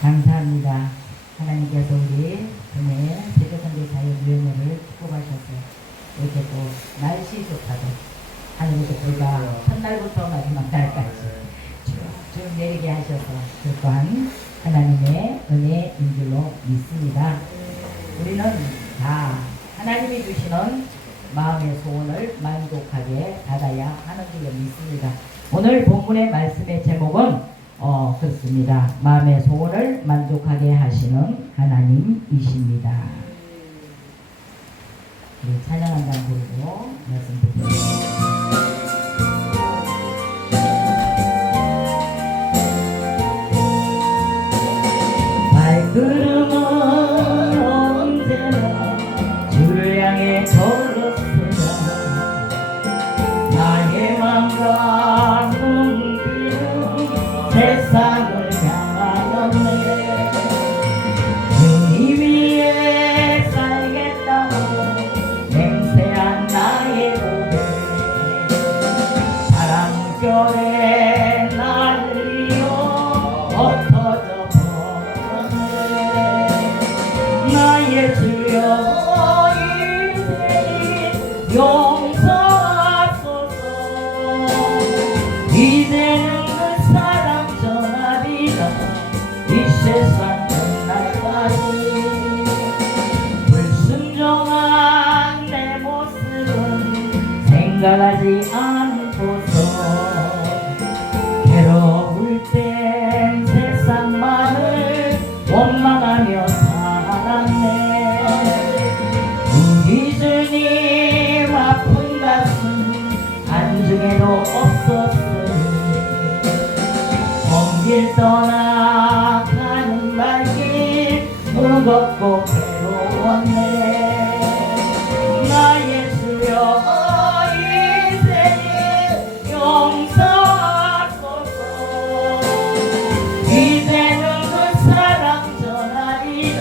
감사합니다. 하나님께서 우리 금일 세계선교 자유위원회를 축복하셔서 이렇게 또 날씨 좋다고 하늘에서 비가 첫날부터 마지막 날까지 쭉쭉 내리게 하셔서 그 또한 하나님의 은혜인 줄로 믿습니다. 우리는 다 하나님이 주시는 마음의 소원을 만족하게 받아야 하는 줄로 믿습니다. 오늘 본문의 말씀의 제목은 그렇습니다. 마음의 소원을 만족하게 하시는 하나님이십니다. 우리 찬양 한 장 부르고 말씀드리겠습니다. 발걸음은 언제나 주를 향해 걸었으나 나의 맘과 눈길은 세상을 향하였네. 주님 위에 살겠다고 맹세한 나의 고백 바람결에 날리어 엎어져 버렸네. 나의 주여 이제는 용서하소서. 이제는 그 사랑 전하리라 이 세상 끝날까지. 불순종한 내 모습은 생각하지 않고서 괴로울 땐 세상만을 원망하며 살았네. 우리 주님 아픈 가슴 안중에도 없었으니 먼 길 떠나가는 발길 무겁고 괴로웠네. 나의 주여 이제는 용서하소서. 이제는 그 사랑 전하리라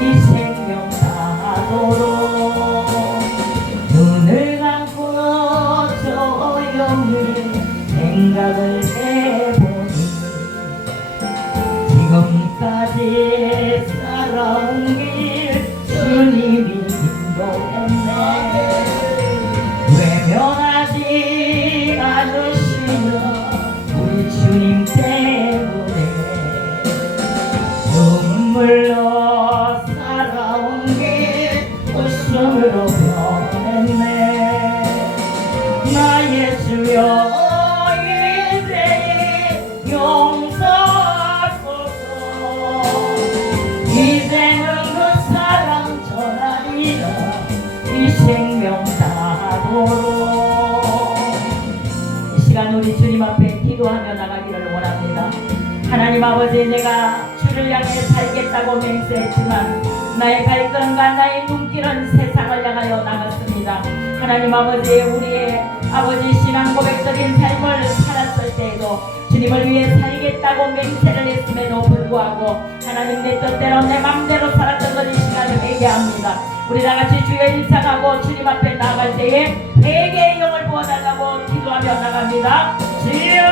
이 생명 다하도록. 눈을 감고 조용히 생각을 해보니 지금까지 살아온 길 주님이 인도했네. 외면하지 않으시는 우리 주님 때문에 눈물로 살아온 길 웃음으로 변했네. 나의 주여 이제는 용서하소서. 이제는 그 사랑 전하리라 이 생명 다하도록. 이 시간 우리 주님 앞에 기도하며 나가기를 원합니다. 하나님 아버지, 내가 주를 향해 살겠다고 맹세했지만 나의 발걸음과 나의 눈길은 세상을 향하여 나갔습니다. 하나님 아버지, 우리의 아버지 신앙 고백적인 삶을 살았을 때에도 주님을 위해 살겠다고 맹세를 했음에도 불구하고 하나님 내 뜻대로 내 맘대로 살았던 것 이 시간을 회개합니다. 우리 다같이 주여 일상하고 주님 앞에 나갈 때에 회개의 영을 부어달라고 기도하며 나갑니다. 주여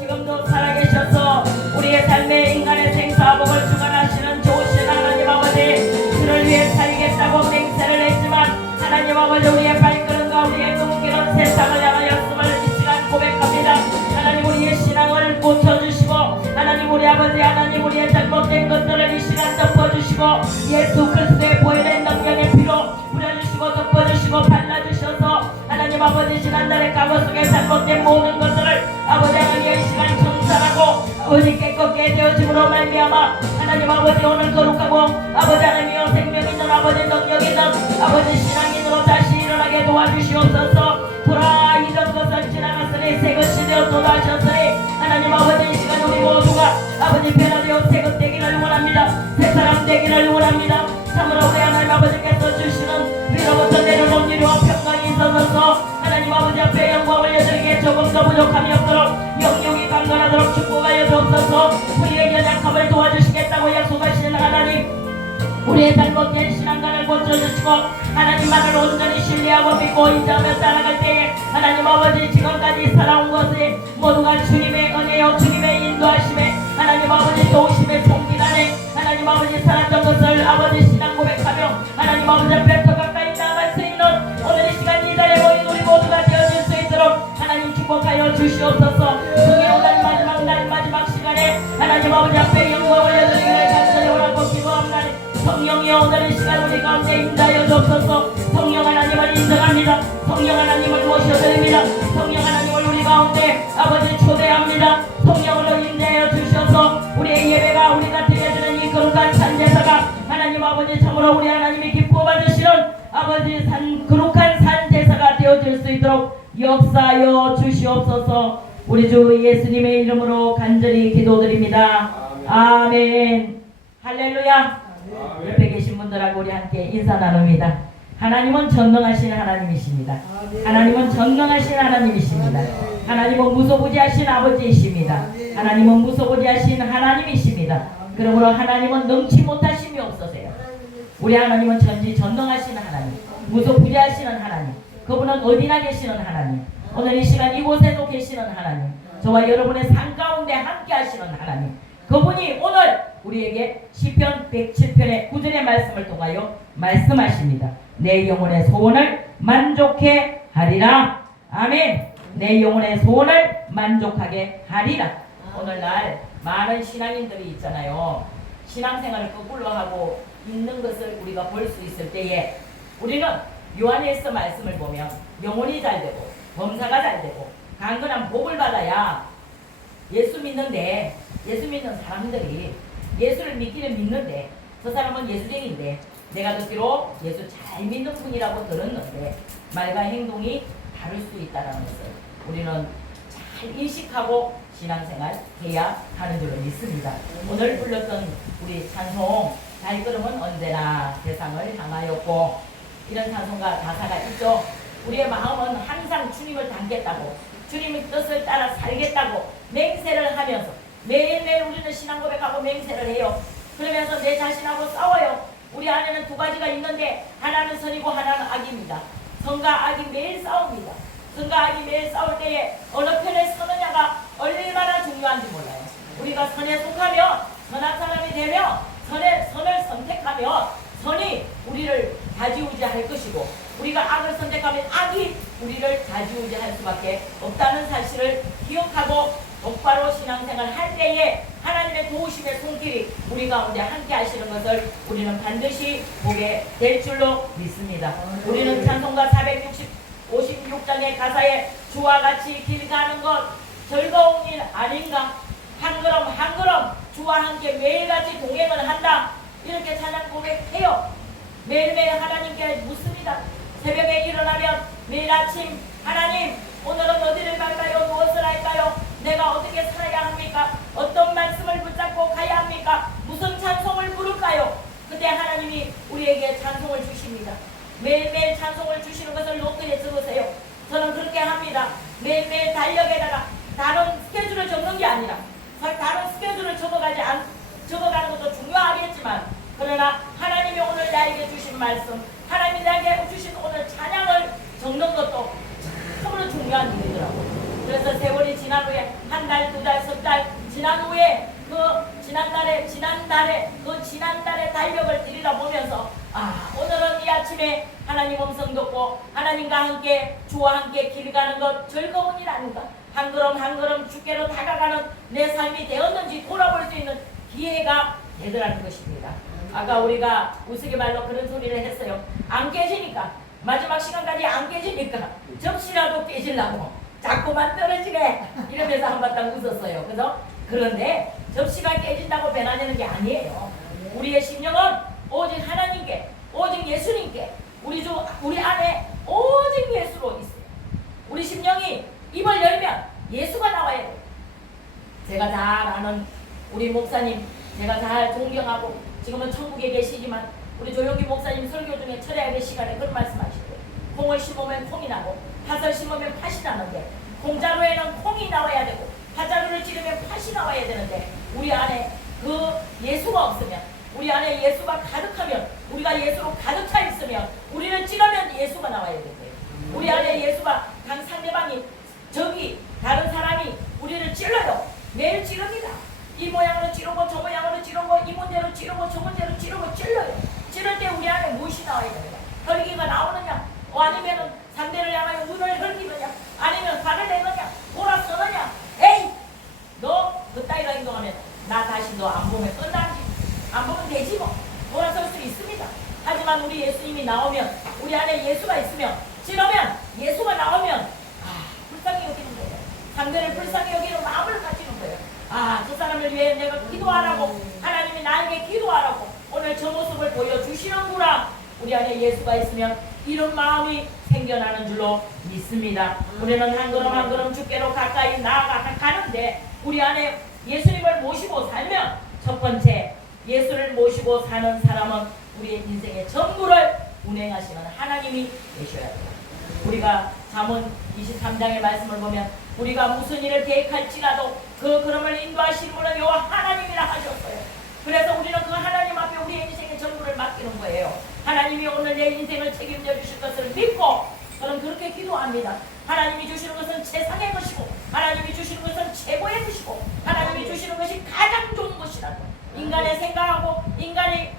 지금도 살아계셔서 우리의 삶에 인간의 생사복을 주관하시는 좋으신 하나님 아버지, 주를 위해 살겠다고 맹세를 했지만 하나님 아버지 우리의 발걸음과 우리의 눈길은 세상을 향하였음을 이 시간 고백합니다. 하나님 우리의 신앙을 고쳐주시고 하나님 우리 아버지 하나님 우리의 잘못된 것들을 이 시간 덮어주시고 예수 그리스도의 보혈의 능력의 피로 뿌려주시고 덮어주시고 발라주셔서 하나님 아버지 지난날의 과거 속에 잘못된 모든 것들을 아버지 하나님의 이 시간 청산하고 아버지 깨끗게 되어짐으로 말미암아 하나님 아버지 오늘 거룩하고 아버지 하나님의 생명 있는 아버지 능력 있는 아버지 신앙인으로 다시 일어나게 도와주시옵소서. 돌아 이전 것을 지나갔으니 새 것이 되었도다 하셨으니 하나님 아버지 이 시간 우리 모두가 아버지 변화되어 새 것 되기를 원합니다. 새 사람 되기를 원합니다. 참으로 우리 하나님 아버지께서 주시는 위로부터 내려놓은 일과 평강이 있어서 하나님 아버지 앞에 영광을 여드리기에 조금 더 부족함이 없도록 영육이 강건하도록 축복하여 주옵소서. 우리의 연약함을 도와주시겠다고 약속하시는 하나님, 우리의 잘못된 신앙관을 고쳐주시고 하나님만을 온전히 신뢰하고 믿고 인정하며 따라갈 때에 하나님 아버지 지금까지 살아온 것이 모두가 주님의 은혜요 주님의 인도하심에 하나님 시간에 하나님 아버지 앞에 영광 올려드리기를 간절히 원하고 기도합나니 성령이 오늘 이 시간 우리 가운데 임하여 주옵소서. 성령 하나님을 인정합니다. 성령 하나님을 모셔드립니다. 성령 하나님을 우리 가운데 아버지 초대합니다. 성령으로 인도하여 주셔서 우리의 예배가 우리가 드려지는 이 거룩한 산제사가 하나님 아버지 참으로 우리 하나님이 기뻐 받으시는 아버지 거룩한 산제사가 되어질 수 있도록 역사하여 주시옵소서. 우리 주 예수님의 이름으로 간절히 기도드립니다. 아멘. 할렐루야. 옆에 계신 분들하고 우리 함께 인사 나눕니다. 하나님은 전능하신 하나님이십니다. 하나님은 전능하신 하나님이십니다. 하나님은 무소부지하신 아버지이십니다. 하나님은 무소부지하신 하나님이십니다. 그러므로 하나님은 능치 못하심이 없으세요. 우리 하나님은 전지전능하신 하나님, 무소부지하시는 하나님, 그분은 어디나 계시는 하나님, 오늘 이 시간 이곳에도 계시는 하나님, 저와 여러분의 삶 가운데 함께 하시는 하나님, 그분이 오늘 우리에게 시편 107편의 9절의 말씀을 통하여 말씀하십니다. 내 영혼의 소원을 만족해 하리라. 아멘. 내 영혼의 소원을 만족하게 하리라. 오늘날 많은 신앙인들이 있잖아요. 신앙생활을 거꾸로 하고 있는 것을 우리가 볼 수 있을 때에 우리는 요한일서 말씀을 보면 영혼이 잘 되고 범사가 잘 되고 강건한 복을 받아야 예수 믿는데, 예수 믿는 사람들이 예수를 믿기는 믿는데 저 사람은 예수쟁인데 내가 듣기로 예수 잘 믿는 분이라고 들었는데 말과 행동이 다를 수 있다는 것을 우리는 잘 인식하고 신앙생활 해야 하는 줄로 믿습니다. 오늘 불렀던 우리 찬송 발걸음은 언제나 세상을 향하였고, 이런 찬송가 가사가 있죠. 우리의 마음은 항상 주님을 닮겠다고, 주님의 뜻을 따라 살겠다고 맹세를 하면서 매일매일 우리는 신앙 고백하고 맹세를 해요. 그러면서 내 자신하고 싸워요. 우리 안에는 두 가지가 있는데 하나는 선이고 하나는 악입니다. 선과 악이 매일 싸웁니다. 선과 악이 매일 싸울 때에 어느 편에 서느냐가 얼마나 중요한지 몰라요. 우리가 선에 속하며 선한 사람이 되며 선을 선택하며 선이 우리를 좌지우지할 것이고, 우리가 악을 선택하면 악이 우리를 좌지우지할 수밖에 없다는 사실을 기억하고 똑바로 신앙생활 할 때에 하나님의 도우심의 손길이 우리 가운데 함께 하시는 것을 우리는 반드시 보게 될 줄로 믿습니다. 우리는 찬송가 456장의 가사에 주와 같이 길 가는 것 즐거운 일 아닌가, 한 걸음 한 걸음 주와 함께 매일같이 동행을 한다, 이렇게 찬양 고백해요. 매일매일 하나님께 묻습니다. 새벽에 일어나면 매일 아침 하나님 오늘은 어디를 갈까요? 무엇을 할까요? 내가 어떻게 살아야 합니까? 어떤 말씀을 붙잡고 가야 합니까? 무슨 찬송을 부를까요? 그때 하나님이 우리에게 찬송을 주십니다. 매일매일 찬송을 주시는 것을 노트에 적으세요. 저는 그렇게 합니다. 매일매일 달력에다가 다른 스케줄을 적는 게 아니라, 다른 스케줄을 적어가는 것도 중요하겠지만, 그러나 하나님이 오늘 나에게 주신 말씀, 하나님이 나에게 주신 오늘 찬양을 적는 것도 참으로 중요한 일이더라고요. 그래서 세월이 지난 후에 한 달, 두 달, 석 달 지난 후에 지난달에 달력을 들여다보면서 오늘은 이 아침에 하나님 음성 듣고 하나님과 함께 주와 함께 길 가는 것 즐거운 일 아닌가, 한 걸음 한 걸음 주께로 다가가는 내 삶이 되었는지 돌아볼 수 있는 기회가 되더라는 것입니다. 아까 우리가 우스갯말로 그런 소리를 했어요. 안 깨지니까, 마지막 시간까지 안 깨지니까 접시라도 깨지려고 자꾸만 떨어지네 이러면서 한바탕 웃었어요. 그래서 그런데 접시가 깨진다고 변화되는 게 아니에요. 우리의 심령은 오직 하나님께, 오직 예수님께, 우리 안에 오직 예수로 있어요. 우리 심령이 입을 열면 예수가 나와야 돼요. 제가 잘 아는 우리 목사님, 제가 잘 존경하고 지금은 천국에 계시지만 우리 조용기 목사님 설교 중에 철야의 시간에 그런 말씀하시고요. 콩을 심으면 콩이 나고 팥을 심으면 팥이 나는데, 콩자루에는 콩이 나와야 되고 팥자루를 찌르면 팥이 나와야 되는데, 우리 안에 그 예수가 없으면, 우리 안에 예수가 가득하면, 우리가 예수로 가득 차 있으면 우리는 찌르면 예수가 나와야 되고요. 우리 안에 예수가 상대방이 저기 다른 사람이 우리를 찔러요. 매일 찌릅니다. 이 모양으로 찌르고 저 모양으로 찌르고 이 문제로 찌르고 저 문제로 찌르고 찔러요. 찌를 때 우리 안에 무엇이 나와야 됩니다. 혈기가 나오느냐, 아니면 상대를 향하여 눈을 흘리느냐, 아니면 화를 내느냐, 돌아서느냐. 에이! 너 그따위로 행동하면 나 다시도 안 보면 끝나지. 안 보면 되지 뭐. 돌아설 수 있습니다. 하지만 우리 예수님이 나오면, 우리 안에 예수가 있으면, 지나면 예수가 나오면 불쌍히 여기는 거예요. 상대를 불쌍히 여기는 마음을 가지는 거예요. 저 사람을 위해 내가 기도하라고, 하나님이 나에게 기도하라고 오늘 저 모습을 보여주시는구나. 우리 안에 예수가 있으면 이런 마음이 생겨나는 줄로 믿습니다. 우리는 한 걸음 한 걸음 주께로 가까이 나아가는데, 우리 안에 예수님을 모시고 살면, 첫 번째 예수를 모시고 사는 사람은 우리의 인생의 전부를 운행하시는 하나님이 되셔야 돼요. 우리가 잠언 23장의 말씀을 보면, 우리가 무슨 일을 계획할지라도 그 걸음을 인도하시는 분은 여호와 하나님이라 하셨어요. 그래서 우리는 그 하나님 앞에 우리의 인생의 전부를 맡기는 거예요. 하나님이 오늘 내 인생을 책임져 주실 것을 믿고 저는 그렇게 기도합니다. 하나님이 주시는 것은 최상의 것이고, 하나님이 주시는 것은 최고의 것이고, 하나님이 주시는 것이 가장 좋은 것이라고. 인간의 생각하고, 인간이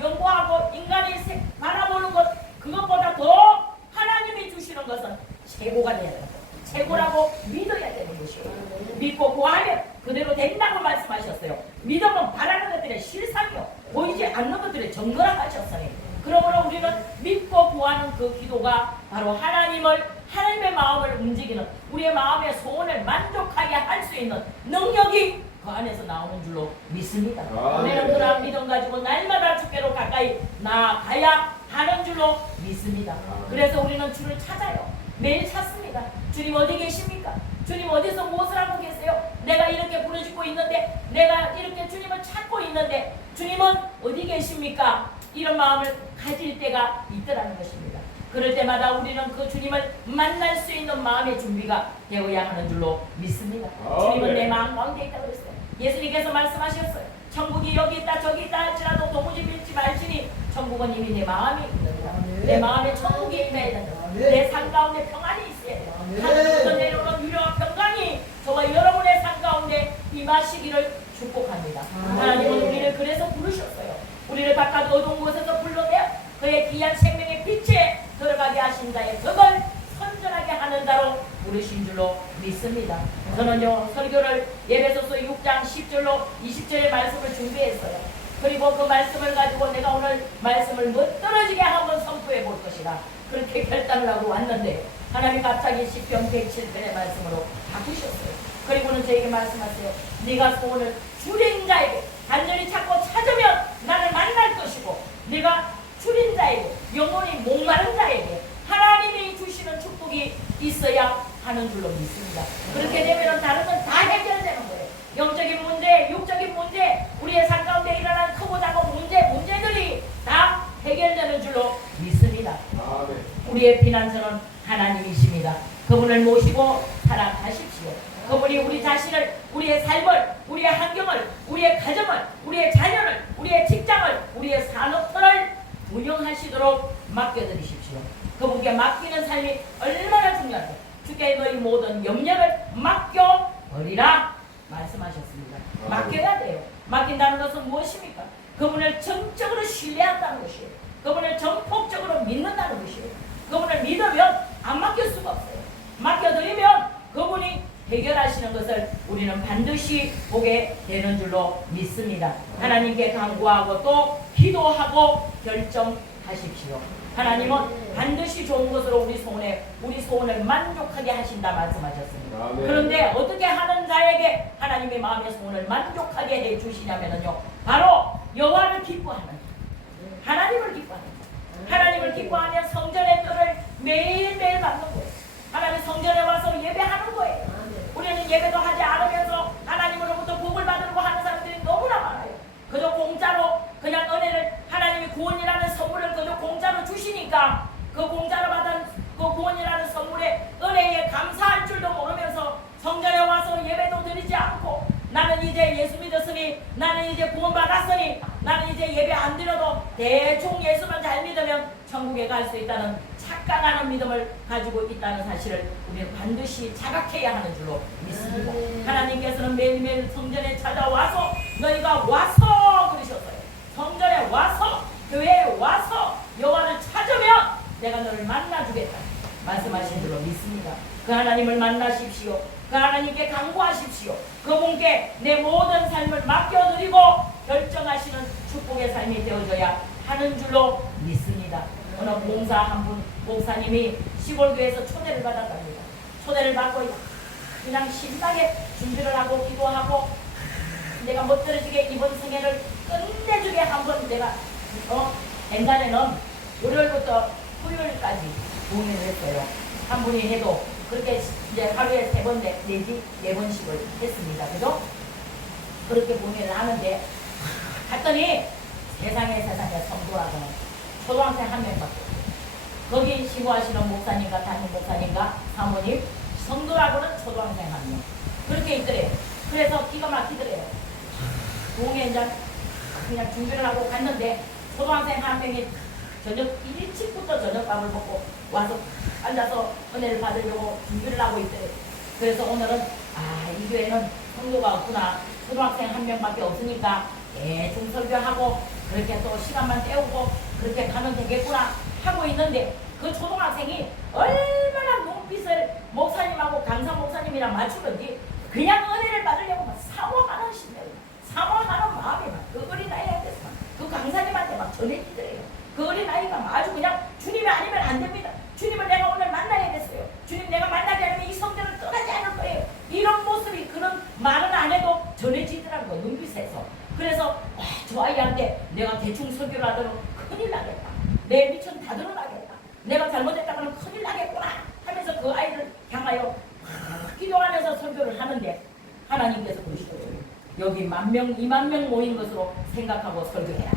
연구하고, 인간이 바라보는 것, 그것보다 더 하나님이 주시는 것은 최고가 되어야 된다. 최고라고 믿어야 되는 것이에요. 믿고 구하면 그대로 된다고 말씀하셨어요. 믿음은 바라는 것들의 실상이요, 보이지 않는 것들의 증거라 하셨어요. 그러므로 우리는 믿고 구하는 그 기도가 바로 하나님의 마음을 움직이는, 우리의 마음의 소원을 만족하게 할 수 있는 능력이 그 안에서 나오는 줄로 믿습니다. 우리는 그러한 믿음 가지고 날마다 주께로 가까이 나아가야 하는 줄로 믿습니다. 그래서 우리는 주를 찾아요. 매일 찾습니다. 주님 어디 계십니까? 주님 어디서 무엇을 하고 계세요? 내가 이렇게 부르짖고 있는데, 내가 이렇게 주님을 찾고 있는데 주님은 어디 계십니까? 이런 마음을 가질 때가 있더라는 것입니다. 그럴 때마다 우리는 그 주님을 만날 수 있는 마음의 준비가 되어야 하는 줄로 믿습니다. 주님은 내 마음 가운데 있다고 그랬어요. 예수님께서 말씀하셨어요. 천국이 여기 있다 저기 있다 할지라도 도무지 믿지 말지니 천국은 이미 내 마음에 있느니라. 내 마음에 천국이 임해야 된다. 내 삶 가운데 평안이 있어야 돼요. 하늘에서 내려오는 위로와 평강이 저와 여러분의 삶 가운데 임하시기를 축복합니다. 하나님은 우리를 그래서 부르셨어요. 우리를 바깥 어두운 곳에서 불러내어 그의 귀한 생명의 빛에 들어가게 하신 자의 덕을 선전하게 하는 자로 부르신 줄로 믿습니다. 저는요, 설교를 에베소서 6장 10절로 20절의 말씀을 준비했어요. 그리고 그 말씀을 가지고 내가 오늘 말씀을 못 떨어지게 한번 선포해 볼 것이라 그렇게 결단을 하고 왔는데, 하나님 갑자기 시편 107편의 말씀으로 바꾸셨어요. 그리고는 저에게 말씀하세요. 네가 소원을 줄인 자에게 간절히 찾고 찾으면 나를 만날 것이고, 네가 줄인 자에게, 영혼이 목마른 자에게 하나님이 주시는 축복이 있어야 하는 줄로 믿습니다. 그렇게 되면 다른 건 다 해결되는 거예요. 영적인 문제, 육적인 문제, 우리의 삶 가운데 일어나는 크고 작은 문제들이 다 해결되는 줄로 믿습니다. 우리의 피난처는 하나님이십니다. 그분을 모시고 살아가십시오. 그분이 우리 자신을, 우리의 삶을, 우리의 환경을, 우리의 가정을, 우리의 자녀를, 우리의 직장을, 우리의 산업터를 운영하시도록 맡겨드리십시오. 그분께 맡기는 삶이 얼마나 중요한데, 주께 너희 모든 염려를 맡겨버리라 말씀하셨습니다. 맡겨야 돼요. 맡긴다는 것은 무엇입니까? 그분을 정적으로 신뢰한다는 것이에요. 그분을 전폭적으로 믿는다는 것이에요. 그분을 믿으면 안 맡길 수가 없어요. 맡겨드리면 그분이 해결하시는 것을 우리는 반드시 보게 되는 줄로 믿습니다. 하나님께 간구하고 또 기도하고 결정하십시오. 하나님은 반드시 좋은 것으로 우리 소원을 만족하게 하신다 말씀하셨습니다. 그런데 어떻게 하는 자에게 하나님의 마음의 소원을 만족하게 해 주시냐면요, 바로 여호와를 기뻐하는, 하나님을 기뻐하는, 하나님을 기뻐하면 성전의 뜰을 매일매일 받는 거예요. 하나님 성전에 와서 예배하는 거예요. 우리는 예배도 하지 않으면서 하나님으로부터 복을 받으려고 하는 사람들이 너무나 많아요. 그저 공짜로 그냥 은혜를, 하나님이 구원이라는 선물을 그저 공짜로 주시니까 그 공짜로 받은 그 구원이라는 선물에 은혜에 감사할 줄도 모르면서 성전에 와서 예배도 드리지 않고, 나는 이제 예수 믿었으니, 나는 이제 구원 받았으니, 나는 이제 예배 안 드려도 대충 예수만 잘 믿으면 천국에 갈 수 있다는 착각하는 믿음을 가지고 있다는 사실을 우리는 반드시 자각해야 하는 줄로 믿습니다. 하나님께서는 매일매일 성전에 찾아와서 너희가 와서 그러셨어요. 성전에 와서, 교회에 와서 여호와를 찾으면 내가 너를 만나주겠다 말씀하신 줄로 믿습니다. 그 하나님을 만나십시오. 그 하나님께 간구하십시오. 그분께 내 모든 삶을 맡겨드리고 결정하시는 축복의 삶이 되어줘야 하는 줄로 믿습니다. 어느 봉사 한 분 목사님이 시골교회에서 초대를 받았답니다. 초대를 받고 그냥 신나게 준비를 하고 기도하고 내가 못 떨어지게 이번 생애를 끝내주게 한번 내가 옛날에는 월요일부터 토요일까지 봉인을 했어요. 한 분이 해도 그렇게 이제 하루에 3번 내지 4번씩을 했습니다. 그죠? 그렇게 봉인을 하는데 갔더니 세상에 성도라고는 초등학생 한 명밖에 없어요. 거기 신고하시는 목사님과 담임 목사님과 사모님 성도라고는 초등학생 한 명. 그렇게 있더래요. 그래서 기가 막히더래요. 동에 이제 그냥 준비를 하고 갔는데 초등학생 한 명이 저녁 일찍부터 저녁밥을 먹고 와서 앉아서 은혜를 받으려고 준비를 하고 있더래요. 그래서 오늘은 이 교회는 성도가 없구나. 초등학생 한 명밖에 없으니까 대충 설교하고 그렇게 또 시간만 때우고 그렇게 가면 되겠구나 하고 있는데 그 초등학생이 얼마나 눈빛을 목사님하고 강사 목사님이랑 맞추는지 그냥 은혜를 받으려고 막 사모하는 심령, 사모하는 마음이 막 그 어린아이한테서 막 그 강사님한테 막 전해지더래요. 그 어린아이가 아주 그냥 주님이 아니면 안 됩니다. 주님을 내가 오늘 만나야겠어요. 주님 내가 만나지 않으면 이 성전을 떠나지 않을 거예요. 이런 모습이 그런 말은 안 해도 전해지더라고요. 눈빛에서. 그래서 저 아이한테 내가 대충 설교를 하도록 큰일 나겠다. 내 미천 다 드러나겠다. 내가 잘못했다면 큰일 나겠구나 하면서 그 아이를 향하여 기도하면서 설교를 하는데 하나님께서 그러시더라고요. 여기 10,000명, 20,000명 모인 것으로 생각하고 설교해라.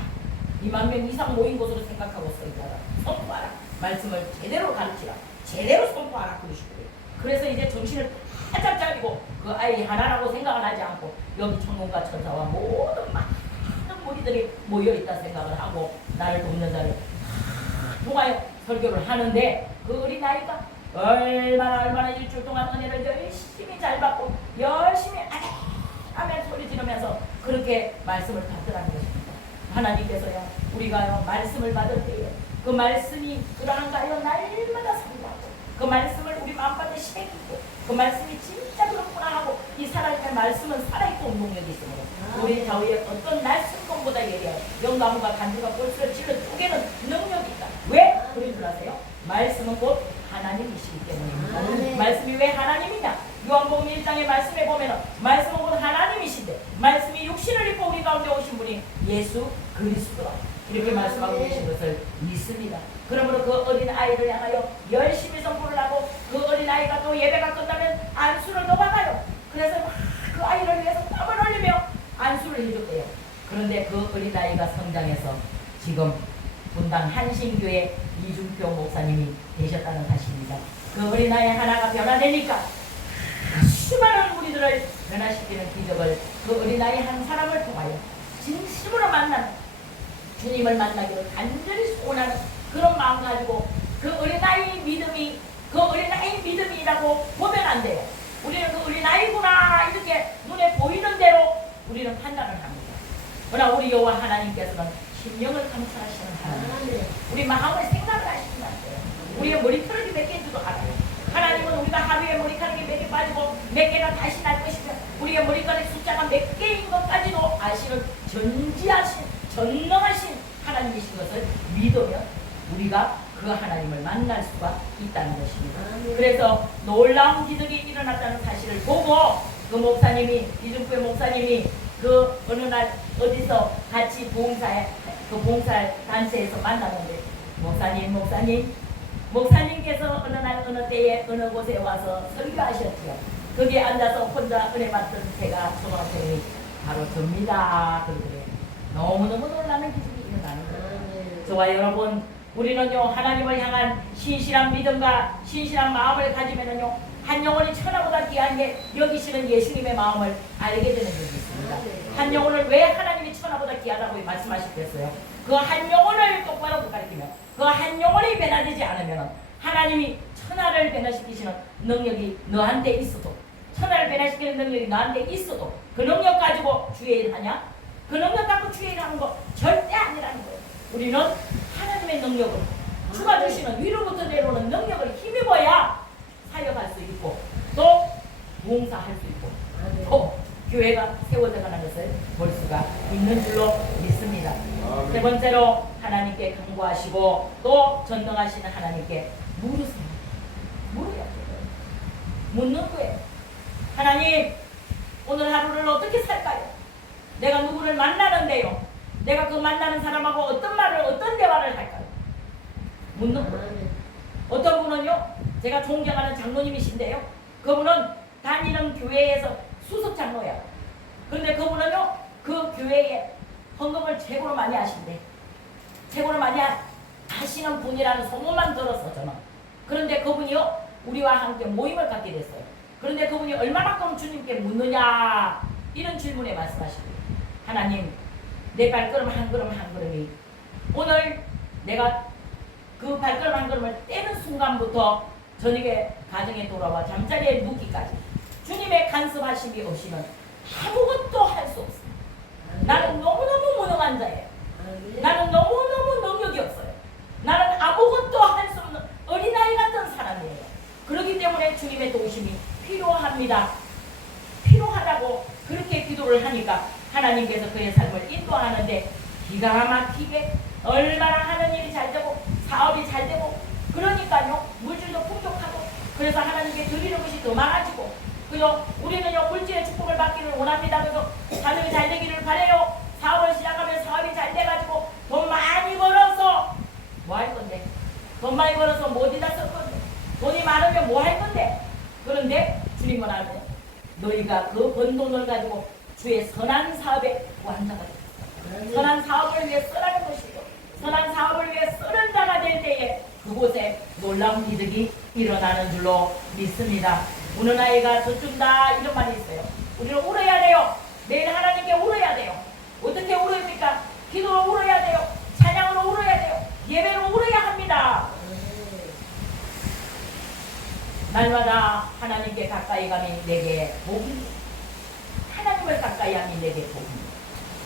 20,000명 이상 모인 것으로 생각하고 설교하라. 선포하라. 말씀을 제대로 가르치라. 제대로 선포하라. 그러시더라고요. 그래서 이제 정신을 바짝 차리고 그 아이 하나라고 생각을 하지 않고 여기 천군과 천사와 모든 많은 무리들이 모여있다 생각을 하고 나를 돕는 자를 통하여 설교를 하는데 그 어린아이가 얼마나 일주일 동안 은혜를 열심히 잘 받고 열심히 아멘 소리 지르면서 그렇게 말씀을 받더라는 것입니다. 하나님께서요 우리가요 말씀을 받을 때에 그 말씀이 그러한가요 날마다 상고하고 그 말씀을 우리 마음밭에 새기고 그 말씀이 진짜 그렇구나 하고 이 살아있는 말씀은 살아있고 운동력이 있으므로 우리 좌우에 어떤 날숨건보다 예리하여 영감과 간주가 볼수록 찔러 쪼개는 능력이 있다. 왜? 그런 줄 아세요? 말씀은 곧 하나님이시기 때문입니다. 말씀이 왜 하나님이냐? 요한복음 1장의 말씀에 보면 말씀은 곧 하나님이신데 말씀이 육신을 입고 우리 가운데 오신 분이 예수 그리스도라 이렇게 말씀하고 계신 것을 믿습니다. 그러므로 그 어린 아이를 향하여 열심히 선포를 하고 그 어린 아이가 또 예배가 끝나면 안수를 더 받아요. 그래서 그 아이를 위해서 땀을 흘리며 안수를 해줬대요. 그런데 그 어린 아이가 성장해서 지금 분당 한신교회 이준표 목사님이 되셨다는 사실입니다. 그 어린 아이 하나가 변화되니까 수많은 우리들을 변화시키는 기적을 그 어린 아이 한 사람을 통하여 진심으로 만난 주님을 만나기를 간절히 소원하는 그런 마음 가지고 그 어린아이 믿음이 그 어린아이 믿음이라고 보면 안 돼요. 우리는 그 어린아이구나 이렇게 눈에 보이는 대로 우리는 판단을 합니다. 그러나 우리 여호와 하나님께서는 심령을 감찰하시는 하나님, 우리 마음을 생각을 하시는 하나님, 우리의 머리카락이 몇 개인지도 알아요. 하나님은 우리가 하루에 머리카락이 몇 개 빠지고 몇 개가 다시 날 것이며 우리의 머리카락 숫자가 몇 개인 것까지도 아시는 전지하신 전능하신 하나님이신 것을 믿으면 우리가 그 하나님을 만날 수가 있다는 것입니다. 그래서 놀라운 기적이 일어났다는 사실을 보고 그 목사님이 이준표의 목사님이 그 어느 날 어디서 같이 봉사 단체에서 만났는데 목사님께서 어느 날 어느 때에 어느 곳에 와서 설교하셨지요. 거기에 앉아서 혼자 은혜 받던 제가 초등학생이 바로 접니다. 그러더래요. 너무너무 놀라는 기적이 일어나는 거예요. 저와 여러분 우리는요 하나님을 향한 신실한 믿음과 신실한 마음을 가지면은요 한 영혼이 천하보다 귀한 게 여기시는 예수님의 마음을 알게 되는 적이 있습니다. 한 영혼을 왜 하나님이 천하보다 귀하다고 말씀하셨겠어요? 그 한 영혼을 똑바로 가리키면 그 한 영혼이 변화되지 않으면 하나님이 천하를 변화시키시는 능력이 너한테 있어도 천하를 변화시키는 능력이 너한테 있어도 그 능력 가지고 주의 일 하냐? 그 능력 갖고 주의 일 하는 거 절대 아니라는 거예요. 우리는 하나님의 능력을 주가 주시는 위로부터 내려오는 능력을 힘입어야 사역할 수 있고 또 봉사할 수 있고 또 교회가 세워져가는 것을 볼 수가 있는 줄로 믿습니다. 세 번째로 하나님께 간구하시고 또 전능하시는 하나님께 물으세요. 물어야 돼요. 묻는 거예요. 하나님, 오늘 하루를 어떻게 살까요? 내가 누구를 만나는데요. 내가 그 만나는 사람하고 어떤 말을, 어떤 대화를 할까요? 묻는 거예요. 어떤 분은요, 제가 존경하는 장로님이신데요. 그분은 다니는 교회에서 수석 장로야. 그런데 그분은요, 그 교회에 헌금을 최고로 많이 하신대. 최고로 많이 하시는 분이라는 소문만 들었어, 저는. 그런데 그분이요, 우리와 함께 모임을 갖게 됐어요. 그런데 그분이 얼마만큼 주님께 묻느냐, 이런 질문에 말씀하시고, 하나님, 내 발걸음 한 걸음 한 걸음이 오늘 내가 그 발걸음 한 걸음을 떼는 순간부터 저녁에 가정에 돌아와 잠자리에 눕기까지 주님의 간섭하심이 없이는 아무것도 할 수 없습니다. 나는 너무너무 무능한 자예요. 나는 너무너무 능력이 없어요. 나는 아무것도 할 수 없는 어린아이 같은 사람이에요. 그렇기 때문에 주님의 도우심이 필요합니다. 필요하다고 그렇게 기도를 하니까 하나님께서 그의 삶을 인도하는데 기가 막히게 얼마나 하는 일이 잘 되고 사업이 잘 되고, 그러니까요 물질도 풍족하고, 그래서 하나님께 드리는 것이 더 많아지고, 그죠? 우리는요 물질의 축복을 받기를 원합니다. 그래서 가정이 잘 되기를 바래요. 사업을 시작하면 사업이 잘 돼가지고 돈 많이 벌어서 뭐 할 건데? 돈 많이 벌어서 뭐 어디다 쓸 건데? 돈이 많으면 뭐 할 건데? 그런데 주님은 알아요. 너희가 그 번 돈을 가지고 주의 선한 사업에 완자가 되었다. 선한 사업을 위해 쓰라는 것이고, 선한 사업을 위해 쓰는 자가 될 때에 그곳에 놀라운 이득이 일어나는 줄로 믿습니다. 우는 아이가 젖준다, 이런 말이 있어요. 우리는 울어야 돼요. 매일 하나님께 울어야 돼요. 어떻게 울어입니까? 기도로 울어야 돼요. 찬양으로 울어야 돼요. 예배로 울어야 합니다. 날마다 하나님께 가까이 가면 내게 복입니다. 하나님을 가까이 하면 내게 복입니다.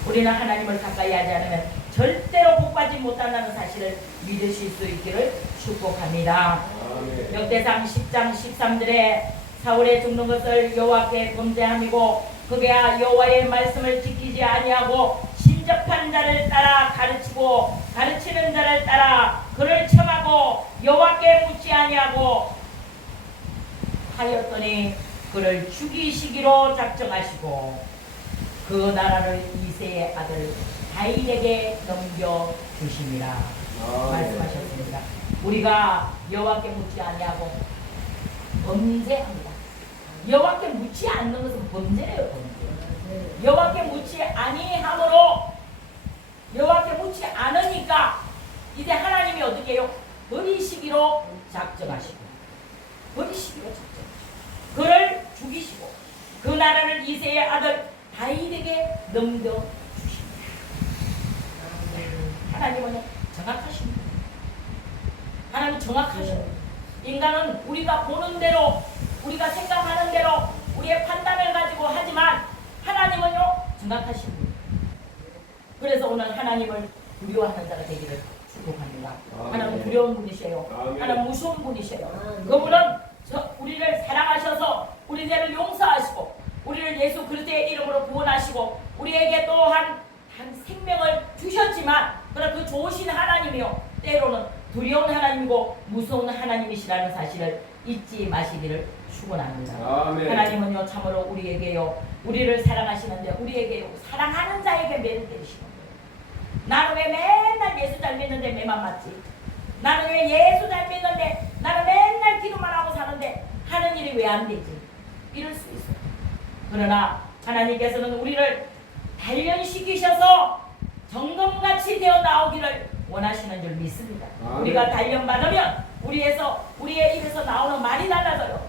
우리는 하나님을 가까이 하지 않으면 절대로 복받지 못한다는 사실을 믿으실 수 있기를 축복합니다. 역대상 10장 13절에 사울의 죽는 것을 여호와께 범죄함이고 그가 여호와의 말씀을 지키지 아니하고 신접한 자를 따라 가르치고 가르치는 자를 따라 그를 청하고 여호와께 묻지 아니하고 하였더니 그를 죽이시기로 작정하시고 그 나라를 이새의 아들 다윗에게 넘겨주십니다. 말씀하셨습니다. 우리가 여호와께 묻지 아니하고 범죄합니다. 여호와께 묻지 않는 것은 범죄예요. 범죄. 여호와께 묻지 아니함으로 여호와께 묻지 않으니까 이제 하나님이 어떻게 해요? 버리시기로 작정하시고 버리시기로 작정하시고 그를 죽이시고 그 나라를 이새의 아들 다윗에게 넘겨주십니다. 하나님은 정확하십니다. 하나님 정확하십니다. 인간은 우리가 보는 대로 우리가 생각하는 대로 우리의 판단을 가지고 하지만 하나님은요 정확하십니다. 그래서 오늘 하나님을 두려워하는 자가 되기를 축복합니다. 하나님 두려운 분이셔요. 하나님 무서운 분이셔요. 그분은 우리를 사랑하셔서 우리 죄를 용서하시고 우리를 예수 그리스도의 이름으로 구원하시고 우리에게 또한 한 생명을 주셨지만 그러나 그 좋으신 하나님이요 때로는 두려운 하나님이고 무서운 하나님이시라는 사실을 잊지 마시기를 축원합니다. 하나님은요 참으로 우리에게요 우리를 사랑하시는데 우리에게요 사랑하는 자에게 매를 때리시는 거예요. 나는 왜 맨날 예수 잘 믿는데 매만 맞지? 나는 왜 예수 잘 믿는데 나는 맨날 기도만 하고 사는데 하는 일이 왜 안 되지? 이럴 수 있어요. 그러나 하나님께서는 우리를 단련시키셔서 점검같이 되어 나오기를 원하시는 줄 믿습니다. 우리가 단련받으면 우리의 입에서 나오는 말이 달라져요.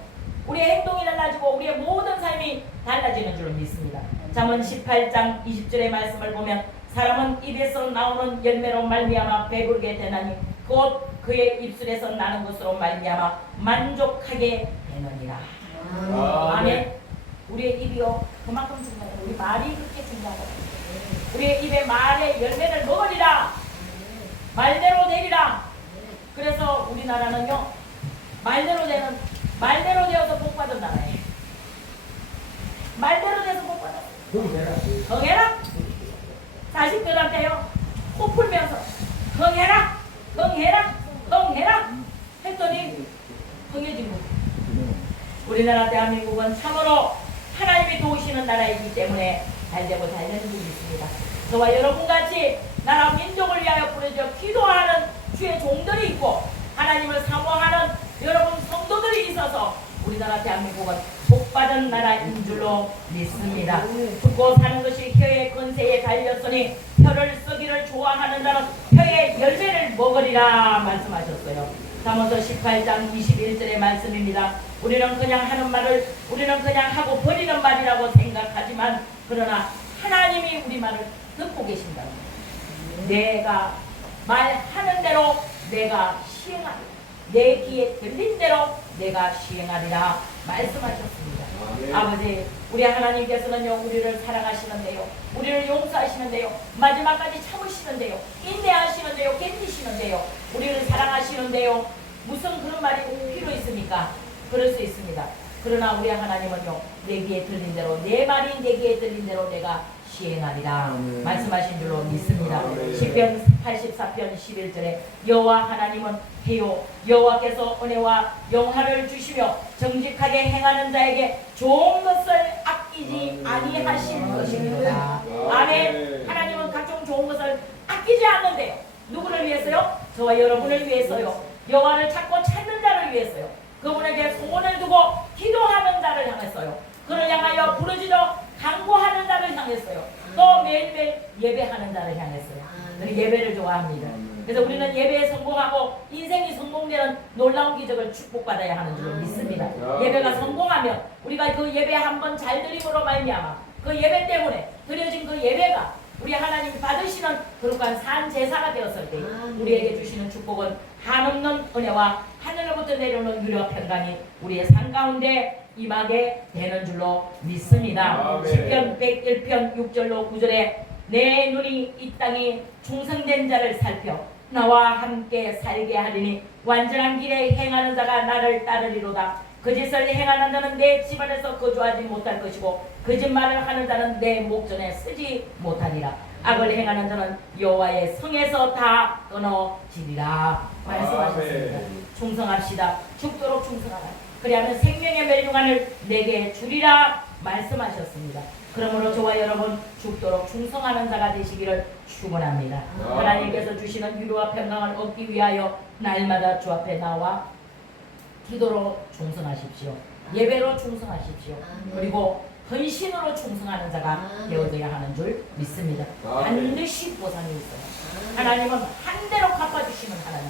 우리의 행동이 달라지고 우리의 모든 삶이 달라지는 줄 믿습니다. 잠언 18장 20절의 말씀을 보면 사람은 입에서 나오는 열매로 말미암아 배부르게 되나니 곧 그의 입술에서 나는 것으로 말미암아 만족하게 되느니라. 아멘. 우리의 입이요 그만큼 중요해요. 우리 말이 그렇게 중요하거든요. 우리의 입에 말의 열매를 먹으리라. 말대로 되리라. 그래서 우리나라는요 말대로 되어서 복받은 나라예요. 말대로 돼서 복받았어요. 흥해라. 자식들한테요 코 풀면서 흥해라 흥해라 흥해라 했더니 흥해지고. 우리나라 대한민국은 참으로 하나님이 도우시는 나라이기 때문에 잘되고 잘되는 분이 있습니다. 저와 여러분같이 나라 민족을 위하여 부르짖어 기도하는 주의 종들이 있고 하나님을 사모하는 여러분 성도들이 있어서 우리나라 대한민국은 복받은 나라인 줄로 믿습니다. 죽고 사는 것이 혀의 권세에 달렸으니 혀를 쓰기를 좋아하는 자는 혀의 열매를 먹으리라 말씀하셨어요. 잠언서 18장 21절의 말씀입니다. 우리는 그냥 하는 말을 우리는 그냥 하고 버리는 말이라고 생각하지만 그러나 하나님이 우리 말을 듣고 계신다. 내가 말하는 대로 내가 시행하리라. 내 귀에 들린 대로 내가 시행하리라 말씀하셨습니다. 아버지, 우리 하나님께서는요 우리를 사랑하시는데요, 우리를 용서하시는데요, 마지막까지 참으시는데요, 인내하시는데요, 견디시는데요, 우리를 사랑하시는데요. 무슨 그런 말이 필요 있습니까? 그럴 수 있습니다. 그러나 우리 하나님은요 내 귀에 들린 대로, 내 말이 내 귀에 들린 대로 내가 시행하리라 말씀하신 줄로 믿습니다. 시편 84편 11절에 여호와 하나님은 해요 여호와께서 은혜와 영화를 주시며 정직하게 행하는 자에게 좋은 것을 아끼지 아니하실 것입니다. 아멘. 하나님은 각종 좋은 것을 아끼지 않는데요. 누구를 위해서요? 저와 여러분을 위해서요. 여호와를 찾고 찾는 자를 위해서요. 그분에게 소원을 두고 기도하는 자를 향했어요. 그를 향하여 부르짖어 간구하는 자를 향했어요. 또 매일매일 예배하는 자를 향했어요. 우리 예배를 좋아합니다. 그래서 우리는 예배에 성공하고 인생이 성공되는 놀라운 기적을 축복받아야 하는 줄 믿습니다. 예배가 성공하면 우리가 그 예배 한번 잘 드림으로 말미암아 그 예배 때문에 드려진 그 예배가 우리 하나님 받으시는 거룩한 산 제사가 되었을 때 우리에게 주시는 축복은 한없는 은혜와 하늘로부터 내려오는 유료 평강이 우리의 삶 가운데 임하게 되는 줄로 믿습니다. 시편 101편 6절로 9절에 내 눈이 이 땅이 충성된 자를 살펴 나와 함께 살게 하리니 완전한 길에 행하는 자가 나를 따르리로다. 거짓을 행하는 자는 내 집안에서 거주하지 못할 것이고 거짓말을 하는 자는 내 목전에 쓰지 못하리라. 악을 행하는 자는 여호와의 성에서 다 끊어지리라 말씀하셨습니다. 충성합시다. 죽도록 충성하라. 그리하면 생명의 멸류관을 내게 주리라 말씀하셨습니다. 그러므로 저와 여러분 죽도록 충성하는 자가 되시기를 축원합니다. 하나님께서 주시는 위로와 평강을 얻기 위하여 날마다 주 앞에 나와 기도로 충성하십시오. 예배로 충성하십시오. 그리고 헌신으로 충성하는 자가 되어져야 하는 줄 믿습니다. 반드시 보상이 있어요. 하나님은 한 대로 갚아주시는 하나님.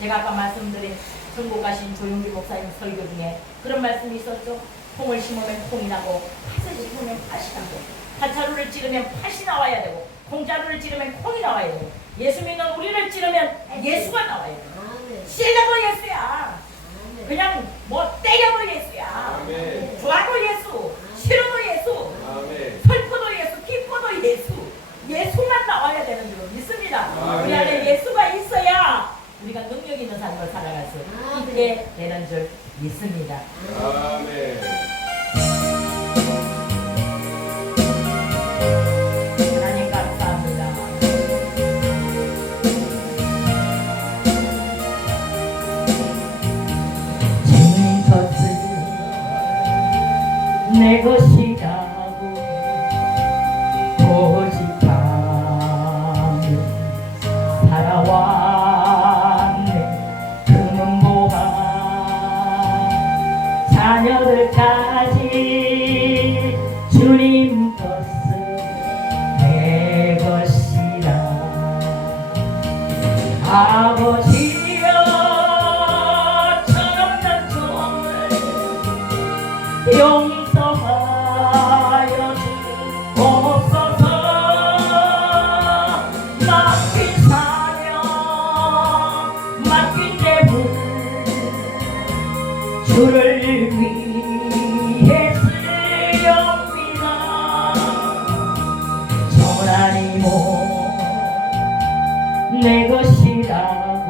제가 아까 말씀드린 전국 가신 조용기 목사님 설교 중에 그런 말씀이 있었죠. 콩을 심으면 콩이 나고 팥을 심으면 팥이 나고 팥자루를 찌르면 팥이 나와야 되고 콩자루를 찌르면 콩이 나와야 되고 예수 믿는 우리를 찌르면 예수가 나와야 되고 찔러도 예수야. 그냥 뭐 때려도 예수야. 좋아도 예수, 싫어도 예수, 슬퍼도 예수, 기뻐도 예수. 예수만 나와야 되는 줄 믿습니다. 우리 안에 예수가 있어야 우리가 능력 있는 삶을 살아갈 수 있게 되는 줄 믿습니다. 아멘. 하나님 감사합니다. 주님 것을 내 것이라고 고집하며 살아와 자녀들까지 주님 것은 내 것이라. 아버지여 철없는 종을 용서하여 주옵소서. 맡긴 사명 맡긴 재물 주를 위해 쓰렵니다. 하나님은 내 것이라고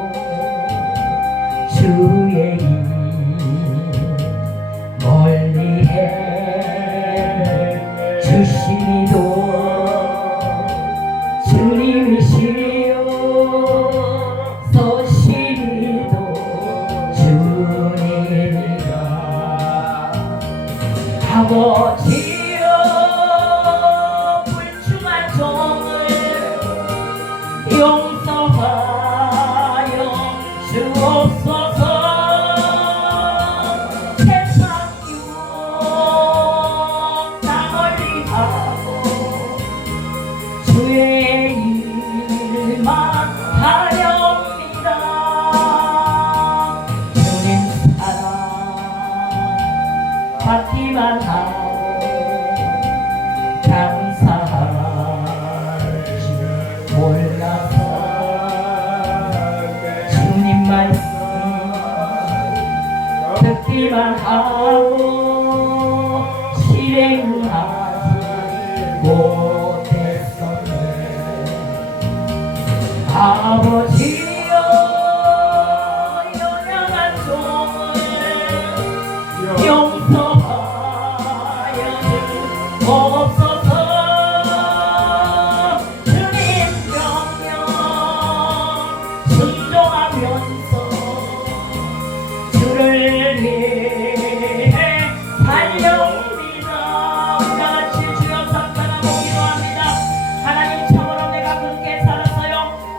용서하여 주옵소서. 세상 유혹 다 멀리하고 주의 일만 하렵니다. 주님 사랑 받기만 하고 감사할지 몰라서 주님 말씀 듣기만 하고 실행하지 못했었네. 아버지여 연약한 종을 용서하여 주옵소서. 주님 명령 순종하면서 주를 위해 달려옵니다. 우리같이 주여 삼가하고 기도합니다. 하나님 참으로 내가 그렇게 살았어요.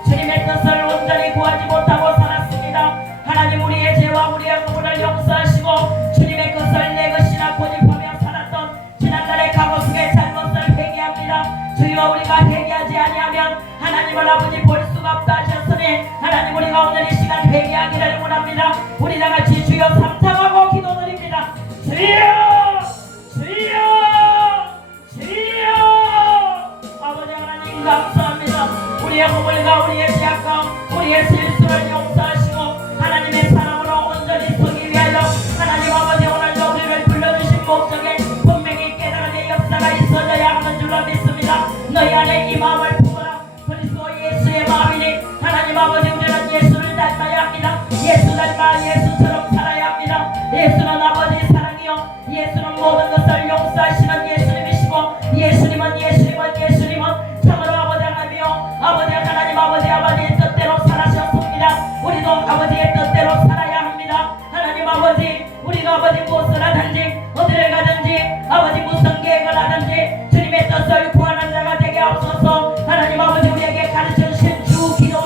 주님의 뜻을 온전히 구하지 못하고 살았습니다. 하나님 우리의 죄와 우리의 구원을 용서하시고 주님의 뜻을 내 것이나 고집하며 살았던 지난날의 과거 속의 잘못을 회개합니다. 주여 우리가 회개하지 아니하면 하나님을 아버지 볼 수가 없다 하셨으니 하나님 우리가 오늘 이 시간 회개하기를 원합니다. 우리 다같이 주여 삼창하고 기도드립니다. 주여 주여 주여. 아버지 하나님 감사합니다. 우리의 허물과 우리의 죄악과 우리의 실수를 용서하시고 하나님의 사랑으로 온전히 서기 위하여 하나님 아버지 오늘도 우리를 불러주신 목적에 분명히 깨달음의 역사가 있어져야 하는 줄로 믿습니다. 너희 안에 이 마음을 품어라. 그리스도 예수의 마음이니 하나님 아버지 우리는 예수를 닮아야 합니다. 예수 닮아 예수처럼 살아야 합니다. 예수는 아버지 사랑이요 예수는 모든 것을 용서하시는 예수님이시고 예수님은 참으로 아버지 하나님이요 아버지 하나님 아버지의 뜻대로 살아셨습니다. 우리도 아버지의 뜻대로 살아야 합니다. 하나님 아버지 우리가 아버지 무엇을 하든지 어디를 가든지 아버지 무슨 계획을 하든지 주님의 뜻을 구하는 자가 되게 하옵소서. 하나님 아버지 우리에게 가르쳐주신 주 기도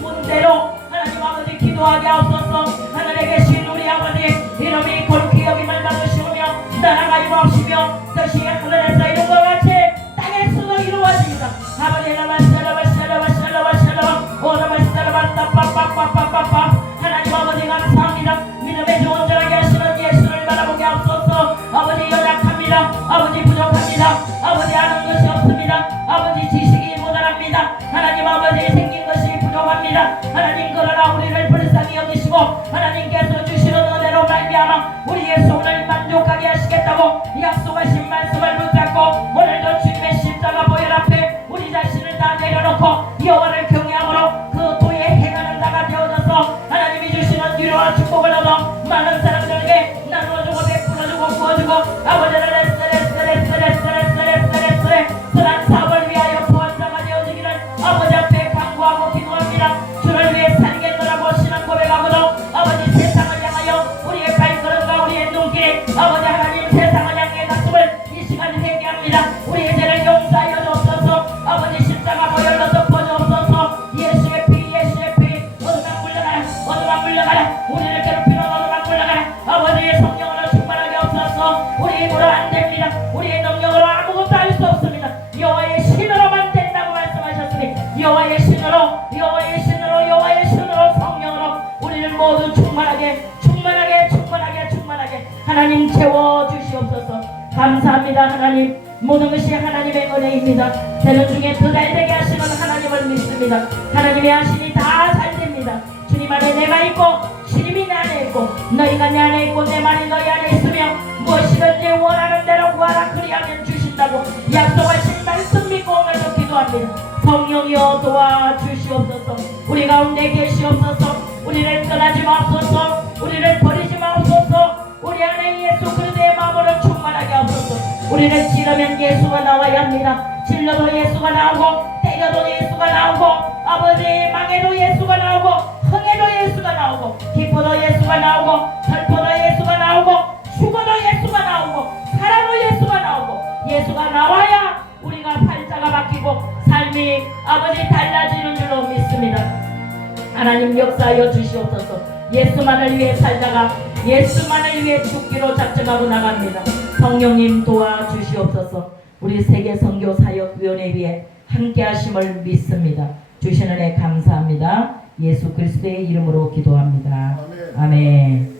문대로 하나님 아버지 기도하게 하옵소서. 하늘에 계신 우리 아버지 이름이 거룩히 여김을 받으시오며 나라가 임하옵시며 뜻이 하늘에서 이룬 것 같이 땅에서도 이루어집니다. 아버지 하나님 아버지 감사합니다. 믿음의 주 온전하게 하시는 예수를 바라보게 하옵소서. 아버지 연약합니다. 아버지 부족합니다. 아버지 아는 것이 없습니다. 아버지 지식이 모자랍니다. 하나님 아버지 생긴 것이 부족합니다. 하나님 그러나 우리를 불쌍히 여기시고 하나님께서 주시는 은혜로 말미암아 우리의 소원을 만족하게 하시겠다고 약속하신 말씀을 붙잡고 오늘도 주님의 십자가 보혈 앞에 우리 자신을 다 내려놓고 여호와를 경외함으로 그 도에 행하는 자가 되어져서 하나님이 주시는 위로와 축복을 얻어 많은 사람들에게 나누어주고 베풀어주고 구워주고 아버지를 선한 사업을 위하여 부활자가 되어지기를 아버지 앞에 간구하고 기도합니다. 주를 위해 살겠노라고 신앙 고백하고도 아버지 세상을 향하여 우리의 발걸음과 우리의 눈길이 아버지 하나님 세상을 향해 갔음을 이 시간 회개합니다. 우리의 죄를 용서하여 주옵소서. 아버지 십자가 보혈로 덮어주옵소서. 예수의 피 어둠아 물러가라 우리를 괴롭히는 어둠아 물러가라. 아버지의 성령으로 충만하게 없어서 우리 힘으로 안됩니다. 우리의 능력으로 아무것도 할 수 없습니다. 여호와의 신으로만 된다고 말씀하셨으니 여호와의 신으로 성령으로 우리를 모두 충만하게 하나님 채워주시옵소서. 감사합니다. 하나님 모든 것이 하나님의 은혜입니다. 되는 중에 더 잘되게 하시는 하나님을 믿습니다. 하나님의 하심이 다 잘됩니다. 주님 안에 내가 있고 주님이 내 안에 있고 너희가 내 안에 있고 내 말이 너희 안에 있으며 무엇이든지 원하는 대로 구하라 그리하면 주신다고 약속하신 말씀 믿고 오늘도 기도합니다. 성령이여 도와주시옵소서. 우리 가운데 계시옵소서. 우리를 떠나지 마옵소서. 우리를 버리지 마옵소서. 우리 안에 예수 그리스도의 마음으로 충만하게 하옵소서. 우리를 찌르면 예수가 나와야 합니다. 찔러도 예수가 나오고 때려도 예수가 나오고 아버지 망해도 예수가 나오고 흥해도 예수가 나오고 기뻐도 예수가 나오고 슬퍼도 예수가 나오고 죽어도 예수가 나오고 살아도 예수가 나오고 예수가 나와야 우리가 팔자가 바뀌고 삶이 아버지 달라지는 줄로 하나님 역사하여 주시옵소서. 예수만을 위해 살다가 예수만을 위해 죽기로 작정하고 나갑니다. 성령님 도와주시옵소서. 우리 세계선교사역위원회에 함께 하심을 믿습니다. 주시는 애 감사합니다. 예수 그리스도의 이름으로 기도합니다. 아멘.